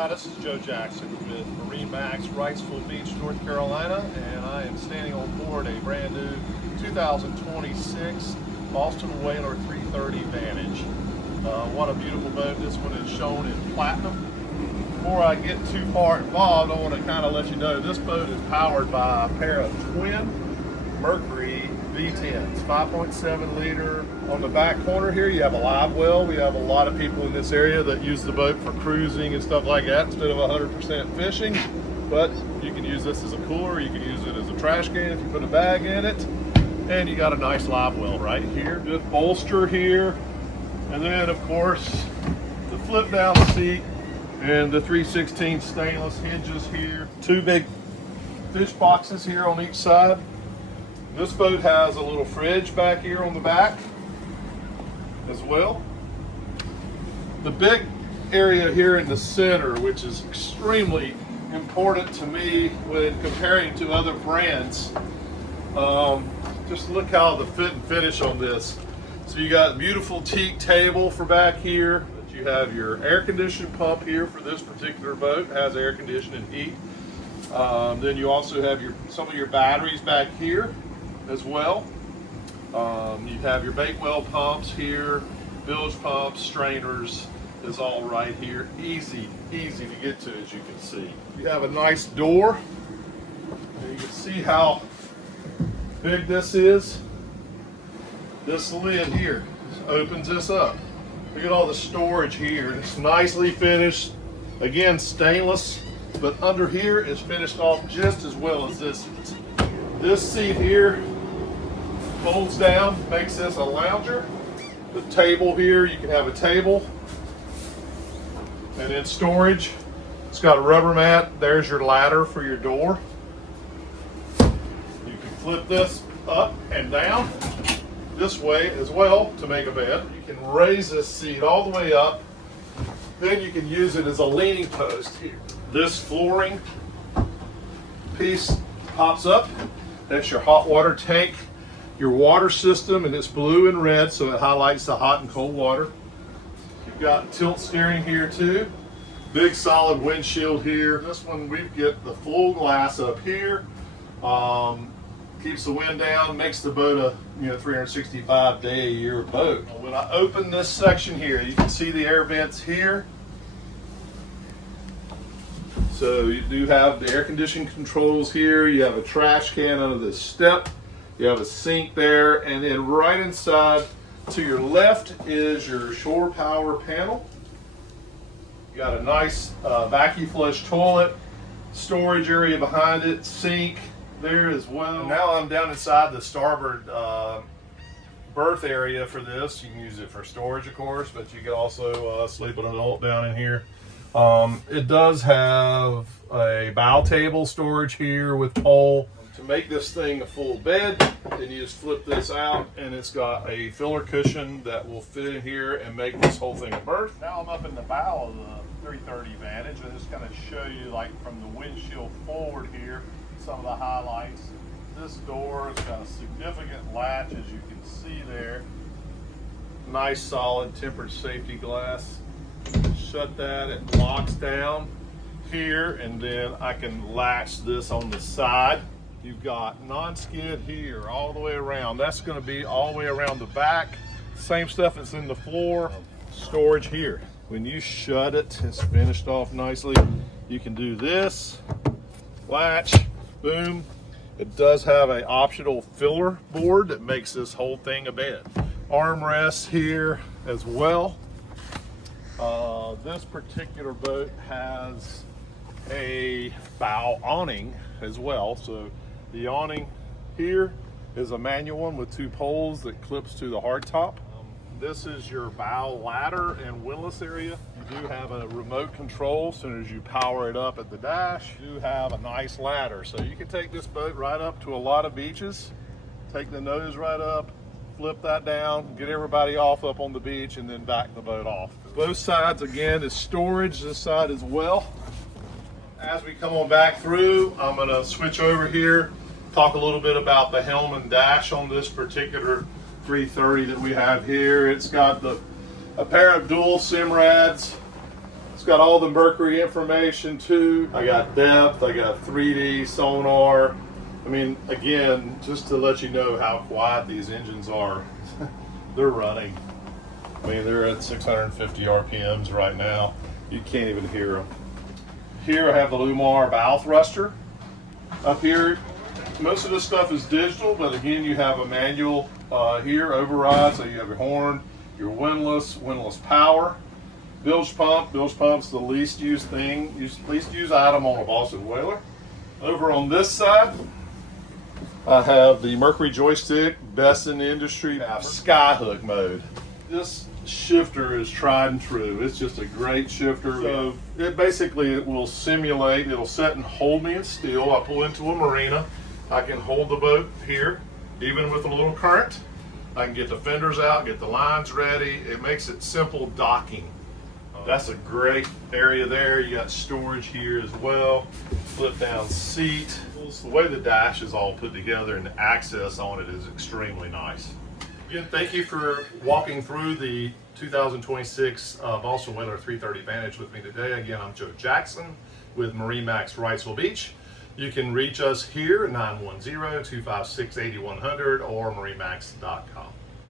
Hi, this is Joe Jackson with MarineMax, Wrightsville Beach, North Carolina, and I am standing on board a brand new 2026 Boston Whaler 330 Vantage. What a beautiful boat. This one is shown in platinum. Before I get too far involved, I want to kind of let you know this boat is powered by a pair of twin Mercury V10s, 5.7 liter. On the back corner here, you have a live well. We have a lot of people in this area that use the boat for cruising and stuff like that instead of 100% fishing. But you can use this as a cooler, you can use it as a trash can if you put a bag in it. And you got a nice live well right here. Good bolster here. And then of course, the flip down seat and the 3/16 stainless hinges here. Two big fish boxes here on each side. This boat has a little fridge back here on the back as well. The big area here in the center, which is extremely important to me when comparing to other brands. Just look how the fit and finish on this. So you got a beautiful teak table for back here. You have your air conditioning pump here for this particular boat. It has air conditioning and heat. Then you also have some of your batteries back here as well. You have your bait well pumps here, bilge pumps, strainers is all right here. Easy to get to, as you can see. You have a nice door. And you can see how big this is. This lid here opens this up. Look at all the storage here. It's nicely finished. Again, stainless, but under here is finished off just as well as this is. This seat here folds down, makes this a lounger. The table here, you can have a table. And then storage, it's got a rubber mat. There's your ladder for your door. You can flip this up and down this way as well to make a bed. You can raise this seat all the way up. Then you can use it as a leaning post here. This flooring piece pops up. That's your hot water tank. Your water system, and it's blue and red, so it highlights the hot and cold water. You've got tilt steering here too. Big solid windshield here. This one we get the full glass up here. Keeps the wind down, makes the boat a 365 day a year boat. When I open this section here, you can see the air vents here. So you do have the air conditioning controls here. You have a trash can under this step. You have a sink there, and then right inside to your left is your shore power panel. You got a nice vacuum flush toilet, storage area behind it, sink there as well. And now I'm down inside the starboard berth area for this. You can use it for storage, of course, but you can also sleep an adult down in here. It does have a bow table storage here with pole. To make this thing a full bed, then you just flip this out, and it's got a filler cushion that will fit in here and make this whole thing a berth. Now I'm up in the bow of the 330 Vantage, and just kind of show you, like, from the windshield forward here, some of the highlights. This door has got a significant latch, as you can see there. Nice solid tempered safety glass. Shut that, it locks down here, and then I can latch this on the side. You've got non-skid here all the way around. That's going to be all the way around the back. Same stuff that's in the floor. Storage here. When you shut it, it's finished off nicely. You can do this, latch, boom. It does have an optional filler board that makes this whole thing a bed. Armrests here as well. This particular boat has a bow awning as well. So the awning here is a manual one with two poles that clips to the hardtop. This is your bow ladder and windlass area. You do have a remote control. As soon as you power it up at the dash, you have a nice ladder. So you can take this boat right up to a lot of beaches, take the nose right up, flip that down, get everybody off up on the beach, and then back the boat off. Both sides, again, is storage, this side as well. As we come on back through, I'm going to switch over here, talk a little bit about the helm and dash on this particular 330 that we have here. It's got a pair of dual SIM rads, It's got all the mercury information too. I got depth, I got 3D sonar. I mean, again, just to let you know how quiet these engines are, they're running. I mean, they're at 650 RPMs right now. You can't even hear them. Here I have the Lumar bow thruster. Up here, most of this stuff is digital, but again, you have a manual here, override, so you have your horn, your windlass power. Bilge pump's the least used thing, least used item on a Boston whaler. Over on this side, I have the Mercury joystick, best in the industry, skyhook mode. This shifter is tried and true. It's just a great shifter. So it will simulate, it'll set and hold me in still. I pull into a marina, I can hold the boat here, even with a little current. I can get the fenders out, get the lines ready. It makes it simple docking. That's a great area there. You got storage here as well. Flip down seat. The way the dash is all put together and the access on it is extremely nice. Again, thank you for walking through the 2026 Boston Whaler 330 Vantage with me today. Again, I'm Joe Jackson with MarineMax Wrightsville Beach. You can reach us here at 910-256-8100 or marinemax.com.